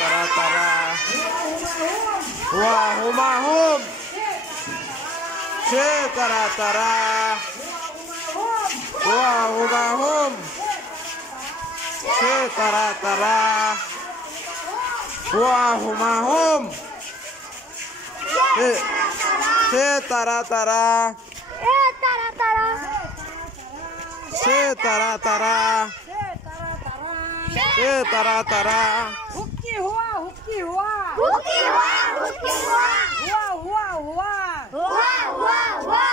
tara tara. Huwa huma hum. She tara tara. Huwa huma hum. She tara tara. Huwa huma hum. She tara tara. She tara tara. She tara tara. हुक्की हुआ हुक्की हुआ हुक्की हुआ हुक्की हुआ हुआ हुआ हुआ हुआ हुआ हुआ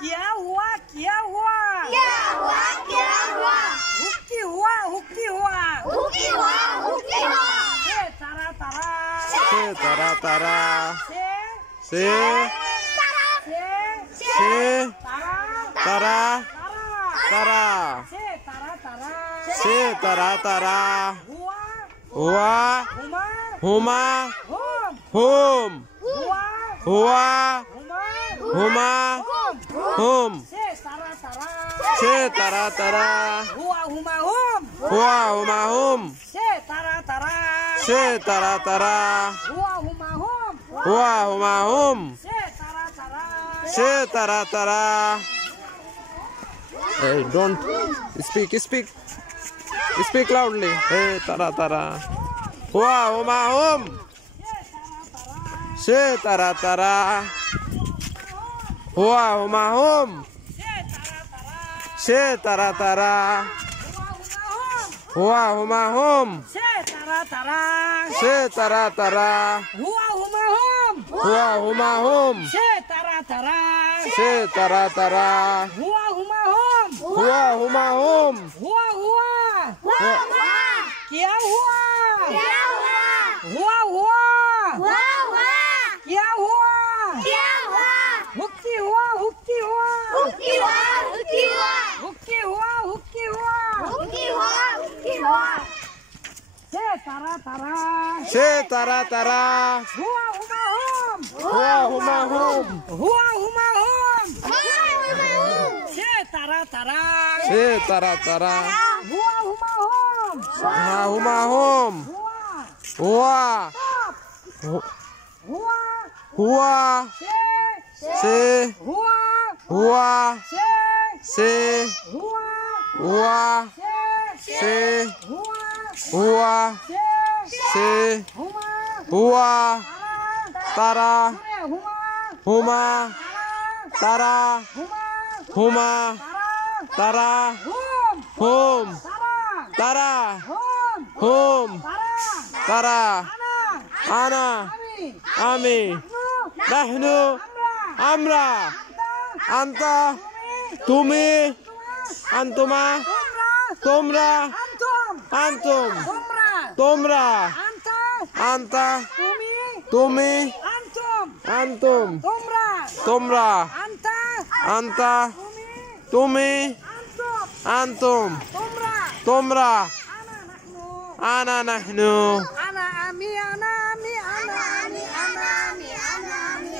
क्या हुआ क्या हुआ क्या हुआ क्या हुआ हुक्की हुआ हुक्की हुआ हुक्की हुआ हुक्की हुआ से तारा तारा She tara tara. से She से she Tara tara Tara tara. से तारा तारा She tara tara. हुआ Huwa हुमा huma हुम hum. हुआ Huwa हुमा huma hum. से तारा तारा She tara tara. हुआ हुमा हुम Huwa huma hum. से तारा तारा She tara tara. हुआ हुमा हुम Huwa huma hum. से तारा तारा She tara tara. Hey, don't speak. Speak loudly. Hey, tara tara. Huwa huma hum. She tara tara. Huwa huma hum. She tara tara. Huwa huma hum. से तारा तारा She tara tara. हुआ हुमा हुम Huwa huma hum. से तारा तारा She tara tara. हुआ हुमा हुम Huwa huma hum. हुआ हुआ हुआ हुआ क्या हुआ क्या हुआ हुआ हुआ हुआ हुआ क्या हुआ क्या हुआ हुक्की हुआ हुक्की हुआ हुक्की हुआ हुक्की हुआ हुक्की हुआ हुक्की हुआ हुक्की हुआ हुक्की हुआ से तारा तारा She tara tara. हुआ हुमा हुम Huwa huma hum. हुआ हुमा हुम हुआ से तारा तारा She tara tara. हुआ हुमा हुम Huwa huma hum. हुआ Huwa हुआ huwa से she हुआ huwa से she हुआ huwa से she हुआ huwa से she Huma huwa Tara tara Huma huma tara Huma huma Tara tara हुम hum तारा tara हुम hum Tara tara أنا ana أمي ami nahnu أمرا amra anta tumi antuma أمرا tomra أنتم antum أمرا tomra أنت anta تومي tumi أنتم antum أمرا tomra أنت anta تومي tumi أنتم antum أمرا tomra أنا نحن ana nahnu أنا أمي أنا أمي أنا أمي أنا أمي أنا أمي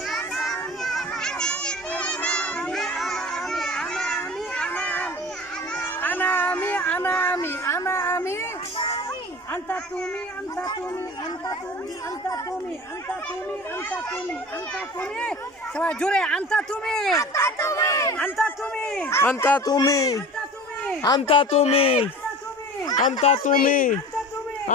أنا أمي أنا أمي أنا أمي أنت تومي أنت تومي أنت تومي أنت تومي أنت تومي أنت تومي أنت تومي سوا جوري أنت تومي أنت تومي anta tumi أنت تومي anta tumi أنت تومي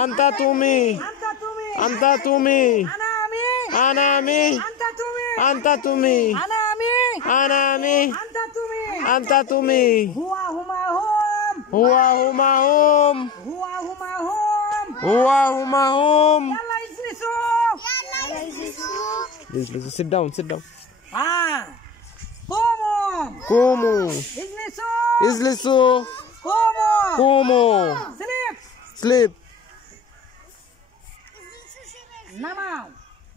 anta tumi أنت تومي anta tumi أنا أمي ana ami أنت تومي anta tumi أنا أمي ana ami أنت تومي anta tumi هو هما هم huwa huma hum هو هما هم huwa huma hum يلا اجلسوا Please, sit down ها قوموا kumu اجلسوا ijlisu قوموا kumu سليب sleep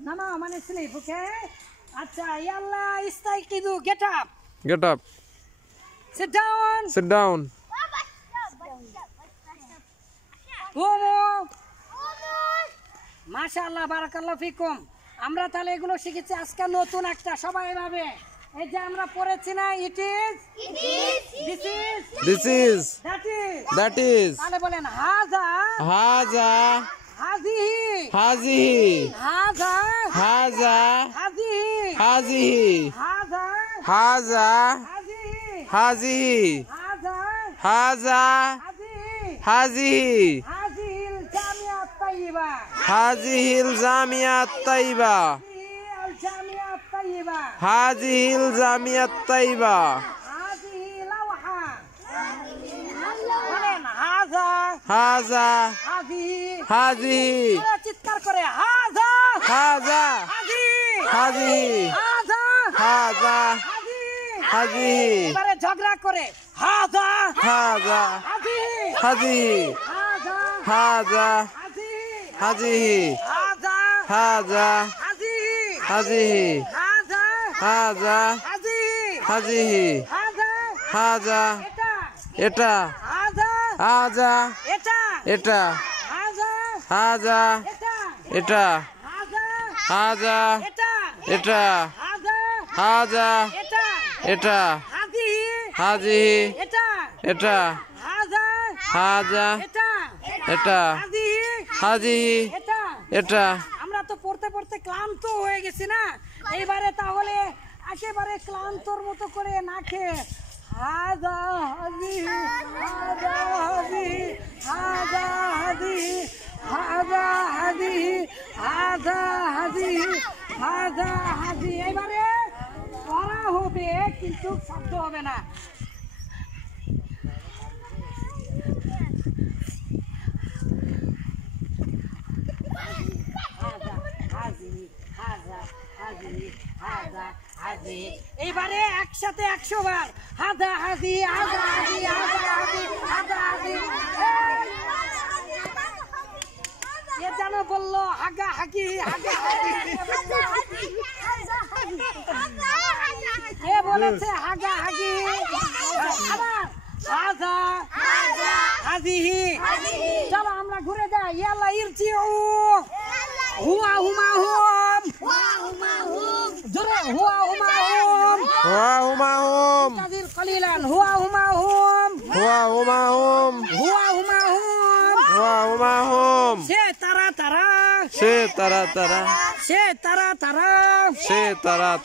نماو মানে slip okay আচ্ছা ইয়াল্লা ইস্তাইকিদু get up get up sit down sit down قوموا মাশাআল্লাহ বারাকাল্লাহু ফিকুম আমরা তাহলে এগুলো শিখেছি আজকে নতুন একটা সবাই ভাবে এই যে আমরা পড়েছি না it is this is this is that is that is তাহলে বলেন হাজা haza হাজিহি হাজা হাজা হাজিহি হাজিহি হাজা হাজা হাজিহি হাজিহি হাজা হাজা হাজিহি হাজিহিল জামিয়াত তাইবা হাজিহিল জামিয়াত তাইয়্যিবা হাজিহিল জামিয়াত তাইবা হাজিহি লাওহা বলেন হাজা হাজা হাজিহি হাজিহি চিৎকার করে হাজা হাজা হাজিহি হাজিহি হাজা হাজা হাজিহি হাজিহি এবারে ঝগড়া করে হাজা হাজা হাজিহি হাজিহি হাজা হাজা হাজিহি হাজিহি হাজা হাজা হাজিহি হাজিহি হাজা হাজা হাজিহি হাজিহি হাজা হাজা এটা এটা হাজা হাজা এটা এটা হাজা হাজা এটা এটা হাজা হাজা এটা এটা হাজা হাজা এটা এটা হাজিহি হাজিহি এটা এটা হাজা হাজা এটা এটা হাজিহি হাজিহি এটা এটা আমরা তো পড়তে পড়তে ক্লান্ত হয়ে গেছি না এইবারে তাহলে একেবারে ক্লান্তর মতো করে না খেয়ে হাজা হাজি হাজা হাজি হাজা হাজি হাজা হাজি হাজা হাজি হাজা হাজি এবারে পড়া হবে কিন্তু শব্দ হবে না এইবারে একসাথে 100 বার হাজা হাজি হাজা হাজি হাজা হাজি হাজা হাজি এ যেন বললো হাগা হাগি হাগা কে বলেছে হাগা হাগি আবার হাজা হাজিহি চলো আমরা ঘুরে যাই ইয়াল্লা ইরজিউ হুয়া হুমা হুম জোরে হুয়া হুমা হুম হুয়া হুমা হুম তাজিল কলিলান হুয়া হুমা হুম হুয়া হুমা হুম হুয়া হুমা হুম হুয়া হুমা হুম সে তারা তারা সে তারা তারা সে তারা তারা সে তারা